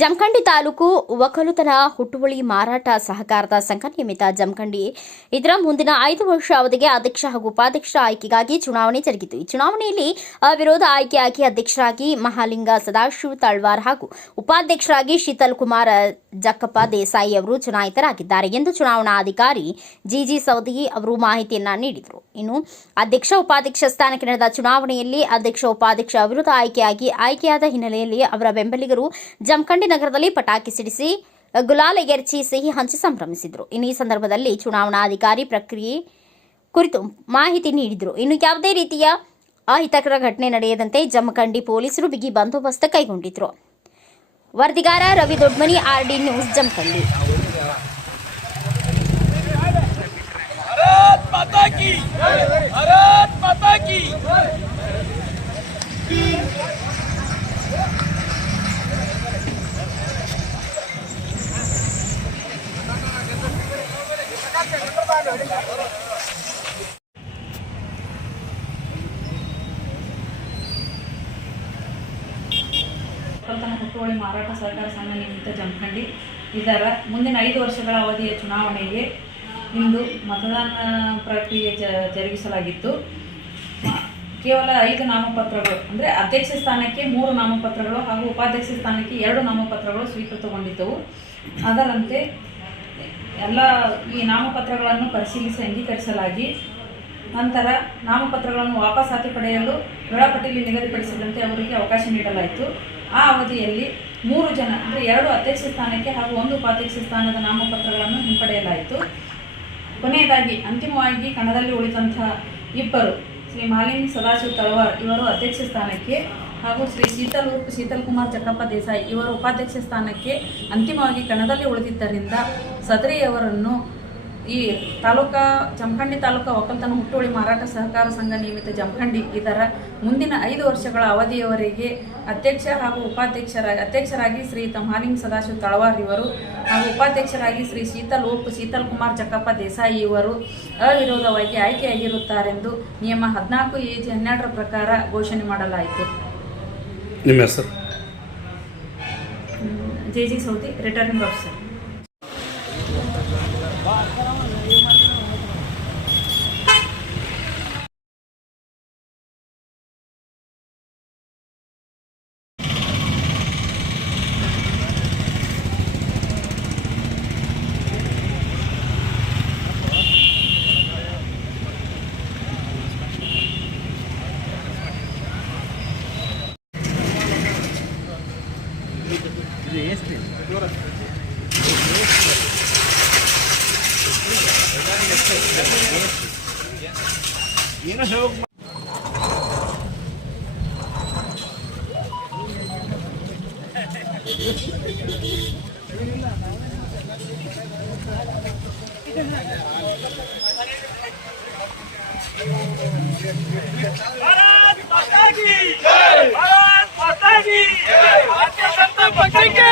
ಜಮಖಂಡಿ ತಾಲೂಕು ಒಕ್ಕಲುತನ ಹುಟ್ಟುವಳಿ ಮಾರಾಟ ಸಹಕಾರದ ಸಂಘ ನಿಯಮಿತ ಜಮಖಂಡಿ. ಇದರ ಮುಂದಿನ ಐದು ವರ್ಷ ಅವಧಿಗೆ ಅಧ್ಯಕ್ಷ ಹಾಗೂ ಉಪಾಧ್ಯಕ್ಷ ಆಯ್ಕೆಗಾಗಿ ಚುನಾವಣೆ ಜರುಗಿತು. ಈ ಚುನಾವಣೆಯಲ್ಲಿ ಅವಿರೋಧ ಆಯ್ಕೆಯಾಗಿ ಅಧ್ಯಕ್ಷರಾಗಿ ಮಹಾಲಿಂಗ ಸದಾಶಿವ ತಳ್ವಾರ್ ಹಾಗೂ ಉಪಾಧ್ಯಕ್ಷರಾಗಿ ಶೀತಲ್ ಕುಮಾರ್ ಜಕ್ಕಪ್ಪ ದೇಸಾಯಿ ಅವರು ಚುನಾಯಿತರಾಗಿದ್ದಾರೆ ಎಂದು ಚುನಾವಣಾಧಿಕಾರಿ ಜಿಜಿ ಸೌದಿ ಅವರು ಮಾಹಿತಿಯನ್ನ ನೀಡಿದರು. ಇನ್ನು ಅಧ್ಯಕ್ಷ ಉಪಾಧ್ಯಕ್ಷ ಸ್ಥಾನಕ್ಕೆ ನಡೆದ ಚುನಾವಣೆಯಲ್ಲಿ ಅಧ್ಯಕ್ಷ ಉಪಾಧ್ಯಕ್ಷ ವಿರುದ್ಧ ಆಯ್ಕೆಯಾಗಿ ಆಯ್ಕೆಯಾದ ಹಿನ್ನೆಲೆಯಲ್ಲಿ ಅವರ ಬೆಂಬಲಿಗರು ಜಮಖಂಡಿ ನಗರದಲ್ಲಿ ಪಟಾಕಿ ಸಿಡಿಸಿ, ಗುಲಾಲ ಎರ್ಚಿ ಸಿಹಿ ಹಂಚಿ ಸಂಭ್ರಮಿಸಿದರು. ಇನ್ನು ಈ ಸಂದರ್ಭದಲ್ಲಿ ಚುನಾವಣಾಧಿಕಾರಿ ಪ್ರಕ್ರಿಯೆ ಕುರಿತು ಮಾಹಿತಿ ನೀಡಿದರು. ಇನ್ನು ಯಾವುದೇ ರೀತಿಯ ಅಹಿತಕರ ಘಟನೆ ನಡೆಯದಂತೆ ಜಮಖಂಡಿ ಪೊಲೀಸರು ಬಿಗಿ ಬಂದೋಬಸ್ತ್ ಕೈಗೊಂಡಿದ್ರು. वरदिगार Ravi Dodamani R D news Jamkhandi ಒಕ್ಕಲ್ತನ ಹುಟ್ಟುವಳಿ ಮಾರಾಟ ಸಹಕಾರ ಸಂಘ ನಿಮಿತ್ತ ಜಮಖಂಡಿ. ಇದರ ಮುಂದಿನ ಐದು ವರ್ಷಗಳ ಅವಧಿಯ ಚುನಾವಣೆಗೆ ಇಂದು ಮತದಾನ ಪ್ರಕ್ರಿಯೆ ಜರುಗಿಸಲಾಗಿತ್ತು. ಕೇವಲ ಐದು ನಾಮಪತ್ರಗಳು, ಅಂದರೆ ಅಧ್ಯಕ್ಷ ಸ್ಥಾನಕ್ಕೆ ಮೂರು ನಾಮಪತ್ರಗಳು ಹಾಗೂ ಉಪಾಧ್ಯಕ್ಷ ಸ್ಥಾನಕ್ಕೆ ಎರಡು ನಾಮಪತ್ರಗಳು ಸ್ವೀಕೃತಗೊಂಡಿದ್ದವು. ಅದರಂತೆ ಎಲ್ಲ ಈ ನಾಮಪತ್ರಗಳನ್ನು ಪರಿಶೀಲಿಸಿ ಅಂಗೀಕರಿಸಲಾಗಿ. ನಂತರ ನಾಮಪತ್ರಗಳನ್ನು ವಾಪಸಾತಿ ಪಡೆಯಲು ವೇಳಾಪಟ್ಟಿಯಲ್ಲಿ ನಿಗದಿಪಡಿಸಿದಂತೆ ಅವರಿಗೆ ಅವಕಾಶ ನೀಡಲಾಯಿತು. ಆ ಅವಧಿಯಲ್ಲಿ ಮೂರು ಜನ, ಅಂದರೆ ಎರಡು ಅಧ್ಯಕ್ಷ ಸ್ಥಾನಕ್ಕೆ ಹಾಗೂ ಒಂದು ಉಪಾಧ್ಯಕ್ಷ ಸ್ಥಾನದ ನಾಮಪತ್ರಗಳನ್ನು ಹಿಂಪಡೆಯಲಾಯಿತು. ಕೊನೆಯದಾಗಿ, ಅಂತಿಮವಾಗಿ ಕಣದಲ್ಲಿ ಉಳಿದಂತಹ ಇಬ್ಬರು, ಶ್ರೀ ಮಾಲಿನಿ ಸದಾಶಿವ ತಳವಾರ್ ಇವರು ಅಧ್ಯಕ್ಷ ಸ್ಥಾನಕ್ಕೆ ಹಾಗೂ ಶ್ರೀ ಶೀತಲ್ ಶೀತಲ್ ಕುಮಾರ್ ಚಕ್ಕಪ್ಪ ದೇಸಾಯಿ ಇವರು ಉಪಾಧ್ಯಕ್ಷ ಸ್ಥಾನಕ್ಕೆ ಅಂತಿಮವಾಗಿ ಕಣದಲ್ಲಿ ಉಳಿದಿದ್ದರಿಂದ ಸದರಿಯವರನ್ನು ಈ ತಾಲೂಕಾ ಜಮಖಂಡಿ ತಾಲೂಕಾ ಒಕ್ಕಲ್ತನ ಹುಟ್ಟುವಳಿ ಮಾರಾಟ ಸಹಕಾರ ಸಂಘ ನಿಯಮಿತ ಜಮಖಂಡಿ ಇದರ ಮುಂದಿನ ಐದು ವರ್ಷಗಳ ಅವಧಿಯವರೆಗೆ ಅಧ್ಯಕ್ಷ ಹಾಗೂ ಉಪಾಧ್ಯಕ್ಷರ ಅಧ್ಯಕ್ಷರಾಗಿ ಶ್ರೀ ತಮ್ಹಾಲಿಂಗ್ ಸದಾಶಿವ ತಳವಾರ್ ಇವರು ಹಾಗೂ ಉಪಾಧ್ಯಕ್ಷರಾಗಿ ಶ್ರೀ ಶೀತಲ್ ಉಪ್ ಶೀತಲ್ ಕುಮಾರ್ ಚಕ್ಕಪ್ಪ ದೇಸಾಯಿ ಇವರು ಅವಿರೋಧವಾಗಿ ಆಯ್ಕೆಯಾಗಿರುತ್ತಾರೆಂದು ನಿಯಮ ಹದಿನಾಲ್ಕು ಎಜಿ ಹನ್ನೆರಡರ ಪ್ರಕಾರ ಘೋಷಣೆ ಮಾಡಲಾಯಿತು. ನಿಮ್ಮ ಹೆಸರು? ಜೆ ಜಿ ಸೌದಿ ರಿಟರ್ನಿಂಗ್ ಆಫೀಸರ್ de este. એનો ભારત માતા જય ભારત માતા જય ભારતીય જનતા પાર્ટી કે